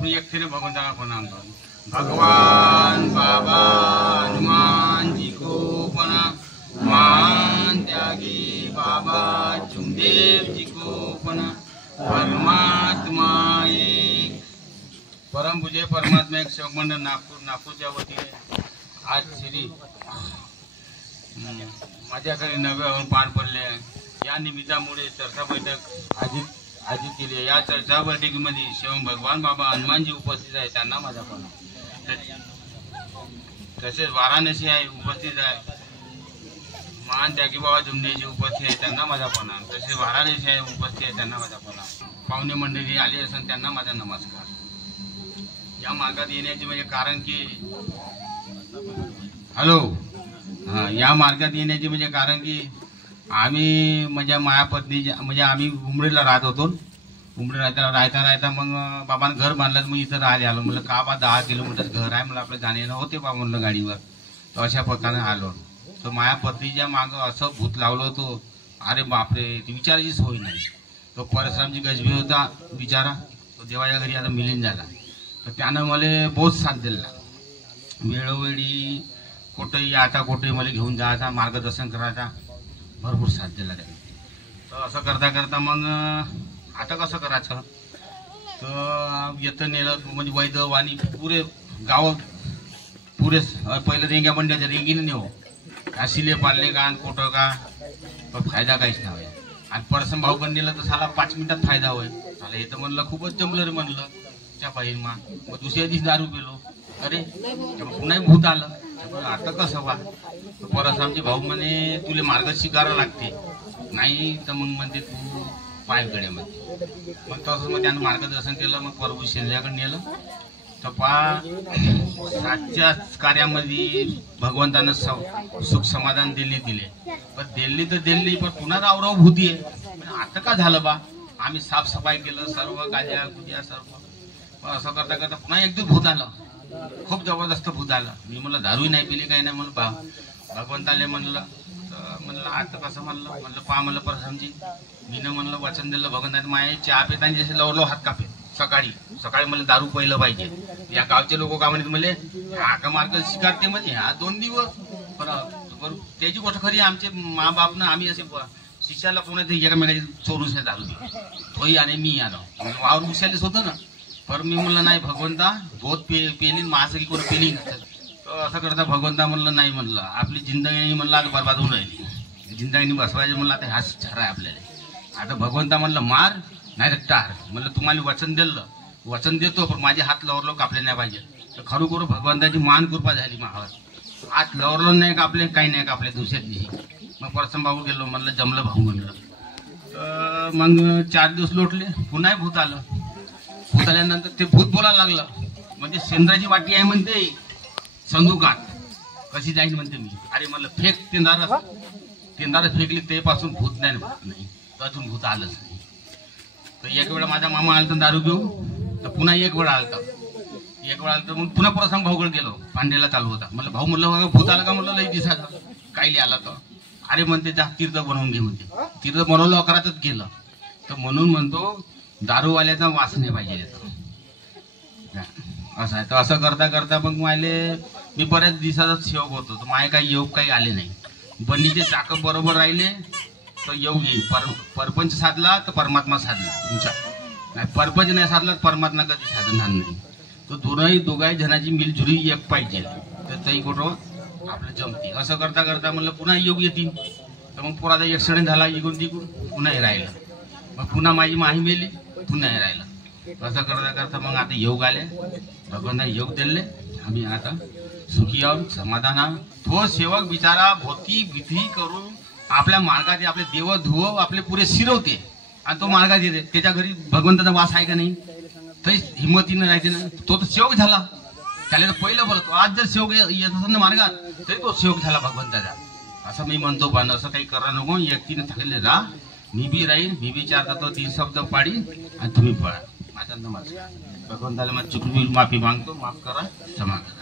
आपण एकटीने भगवंताला प्रणाम करू। भगवान बाबा हनुमान जी को प्रणाम, महान त्यागी बाबा चुंगदेव जी को प्रणाम। परमात्मा एक परम पूज्य परमात्मा एक सेवक मंडळ नागपूरच्या वतीने आज श्री माझ्या घरी नव्यावरून पार पडले। या निमित्तामुळे चर्चा बैठक आयोजित केली। या चर्चा बैठकीमध्ये शिव भगवान बाबा हनुमानजी उपस्थित आहे, त्यांना माझा प्रणाम। तसेच वाराणसी आहे उपस्थित आहे, महान त्यागी बाबा जुमदेवजी उपस्थित आहे, त्यांना माझा प्रणाम। तसेच वाराणसी आहे उपस्थित आहे, त्यांना माझा प्रणाम। पाहुणे मंडळी आली असून त्यांना माझा नमस्कार। या मार्गात येण्याचे म्हणजे कारण की या मार्गात येण्याचे म्हणजे कारण की आम्ही माझ्या माया पत्नीच्या म्हणजे आम्ही उमरेला राहत होतो। उमरेला राहता मग बाबांनी घर बांधलं, मग इथं राहायला आलो। म्हणलं का बा 10 किलोमीटर घर आहे, मला आपलं जाणे होते बा म्हणलं गाडीवर। तर अशा प्रकारे आलो। तर माया पत्नीच्या मागं असं भूत लावलं होतं, अरे बापरे, ती विचारायची सोय नाही। तो परशुरामजी गजबी होता बिचारा, तो देवाच्या घरी आता मिलीन झाला। तर त्यानं मला बहुत साथ दिला, वेळोवेळी कुठेही याचा कुठेही मला घेऊन जायचा, मार्गदर्शन करायचा, भरपूर साथ दिला त्याने। तर असं करता करता मग आता कसं करायचं, तर येतं नेलं म्हणजे वैद वाणी पुरे गाव पुरे पहिलं रेंग्या बंड्याच्या रेंगीने नेऊ, शिले पाळले का कुठं का, पण फायदा काहीच नाही। आणि परसम भाऊ पण नेलं तर साला 5 मिनिटात फायदा होय। साला हे तर म्हणलं खूपच जमलं रे म्हणलं त्या पाहिजे। मग दुसऱ्या दिवशी दारू पिलो, अरे पुन्हा भूत आलं। आता कसं बा, परत आमचे भाऊ म्हणे तुले मार्ग शिकायला लागते, नाही तर मग म्हणते तू पाय गड्यामध्ये। मग तसंच मग त्यानं मार्गदर्शन केलं, मग प्रभू शेंद्र्याकडे नेलं। तर सातच्या कार्यामध्ये भगवंतानं सुख समाधान दिले, पण दिल्ली पण पुन्हा रावराव भूती आहे। आता का झालं बा, आम्ही साफसफाई केलं सर्व गाद्या गुद्या सर्व, पण असं करता करता पुन्हा एक दिवस भूत आलं, खूप जबरदस्त भूत आलं। मी म्हणलं दारूही नाही पिली काही नाही, म्हणलं भगवंताले म्हणलं आता कसं म्हणलं पहा म्हणलं परसमजी, मी म्हणलं वचन दिलं भगवंताने माये चहा पिताना जसे लवलो हात कापे सकाळी मला दारू पहिलं पाहिजे। या गावचे लोक का म्हणत म्हणले हा का मार्ग स्वीकारते म्हणजे हा 2 दिवस, पण त्याची गोष्ट खरी, आमचे मा बाप ना आम्ही असे शिष्याला पुन्हा ते एकामेकाची चोरून दारू तोही आणि मी आलो वावर विषयालेच होतं ना। पर मी म्हणलं नाही भगवंता बहुत पेली माझं की कोण पेली नसेल। असं करता भगवंता म्हणलं नाही, म्हणलं आपली जिंदगी म्हणलं आता बरबाद होऊन राहिली, जिंदगी बसवायची म्हणलं आता हाच छारा आहे आपल्याला। आता भगवंता म्हणलं मार नाही तर टार, म्हणलं तुम्हाला वचन देतो, पण माझे हात लवरलो कापले नाही पाहिजे। तर खरोखर भगवंताची मान कृपा झाली मावर, हात लवरलो नाही कापले, काही नाही कापले दुसऱ्या दिवशी। मग परसम भाऊ गेलो, म्हणलं जमलं भाऊ म्हणलं। मग 4 दिवस लोटले, पुन्हा भूत आलं। भूत आल्यानंतर ते भूत बोलायला लागलं, म्हणजे शेंद्राची वाटी आहे म्हणते संदुकात कशी जाईल म्हणते। मी अरे म्हणलं फेक तेंदारच फेकली, ते पासून भूत नाही तर अजून भूत आलंच नाही। तर एक वेळा माझा मामा आला तर दारू घेऊ, तर पुन्हा एक वेळा आलता मग पुन्हा परसम भाऊकडे गेलो, पांड्याला चालू होता। म्हणलं भाऊ म्हणलं भूत आलं का, म्हणलं लई दिसायचा काही आला तर, अरे म्हणते जा तीर्थ बनवून घे म्हणते। तीर्थ बनवलं 11तच गेलं, तर म्हणून म्हणतो दारूवाल्याचा वास नाही पाहिजे असं आहे। तर असं करता करता मग मी बऱ्याच दिवसाचाच सेवक होतो, तर माझे काही योग काही आले नाही। बंडीचे चाक बरोबर राहिले तर योग येईल, परपंच साधला तर परमात्मा साधला तुमचा, नाही परपंच नाही साधला तर परमात्मा कधी साधणार नाही। तर दोघाही जणांची मिलजुरी एक पाहिजे, तर तेही कुठं आपलं जमते। असं करता करता म्हणलं पुन्हा योग येतील, तर मग पुराचा ऍक्सिडेंट झाला, इकडून तिकडून पुन्हाही राहिलं, मग पुन्हा माझी माही मेली, पुन्हाही राहिलं। असं करता करता मग आता योग आले, भगवंताने योग दिले, आम्ही आता सुखी आहोत, समाधान आहोत। तो सेवक बिचारा भोती विधी करून आपल्या मार्गात आपले देव धुव आपले पुरे शिरवते, आणि तो मार्गात येते। त्याच्या घरी भगवंताचा वास आहे का नाही, तरी हिंमतीनं राहते ना। तो तर सेवक झाला, त्याला तर पहिलं बोलतो, आज जर सेवक येत असेल ना मार्गात तरी तो सेवक झाला भगवंताचा, असं मी म्हणतो। पण असं काही करा नको, एकटीने थकले राहा, मी बी राहील, मी बी 4 तो 3 शब्द पाडी आणि तुम्ही पळा। माझा नमस्कार, भगवंताला माझी चुकली माफी मागतो, माफ करा, क्षमा करा।